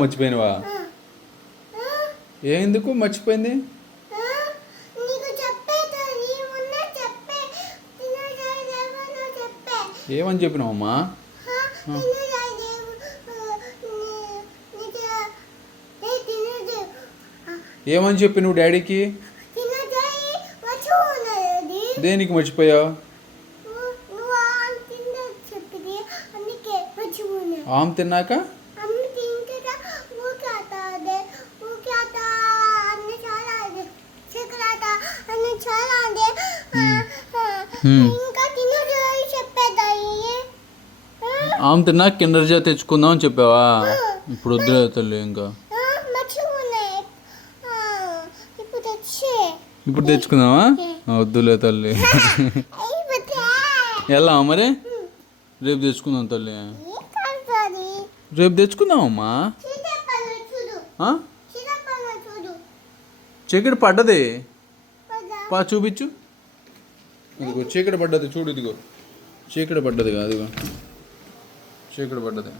మర్చిపోయినవా? ఎందుకు మర్చిపోయింది? ఏమని చెప్పినావమ్మా? ఏమని చెప్పి నువ్వు డాడీకి? దేనికి మర్చిపోయావు? ఆమె తిన్నాక ఆమె తిన్నాక కిండర్ జాయ్ తెచ్చుకుందాం అని చెప్పావా? ఇప్పుడు వద్దులే తల్లి, ఇంకా ఇప్పుడు తెచ్చుకుందామా? వద్దులే తల్లి. ఎలా మరి? రేపు తెచ్చుకుందాం తల్లి, రేపు తెచ్చుకుందామమ్మా. చీకటి పడ్డది, పా చూపించు. ఇదిగో చీకటి పడ్డది, చూడు. ఇదిగో చీకటి పడ్డది, అదిగో చీకటి పడ్డది.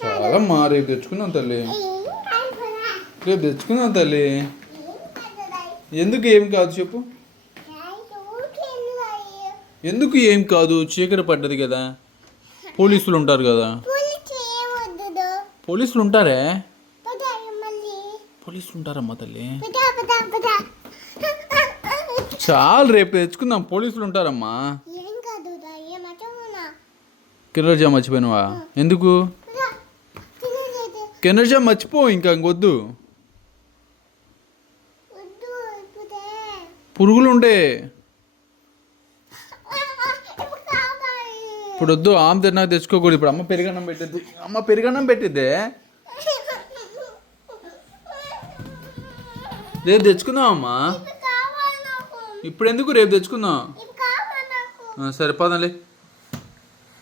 చాలమ్మా, రేపు తెచ్చుకుందాం తల్లి, రేపు తెచ్చుకుందాం తల్లి. ఎందుకు ఏం కాదు చెప్పు? ఎందుకు ఏం కాదు? చీకటి పడ్డది కదా, పోలీసులు ఉంటారు కదా. పోలీసులు ఉంటారే? పోలీసులు ఉంటారమ్మా తల్లి. చాలు, రేపు తెచ్చుకుందాం. పోలీసులు ఉంటారమ్మా. కిండర్ జాయ్ మర్చిపోయినవా? ఎందుకు కిండర్ జాయ్ మర్చిపో, ఇంకా ఇంకొద్దు. పురుగులు ఉండే ఇప్పుడు వద్దు. ఆమె తిన్నాక తెచ్చుకోకూడదు. ఇప్పుడు అమ్మ పెరుగన్నం పెట్టిద్ది, అమ్మ పెరుగన్నం పెట్టిద్దే. రేపు తెచ్చుకుందాం అమ్మా. ఇప్పుడు ఎందుకు? రేపు తెచ్చుకుందాం. సరిపోదండి.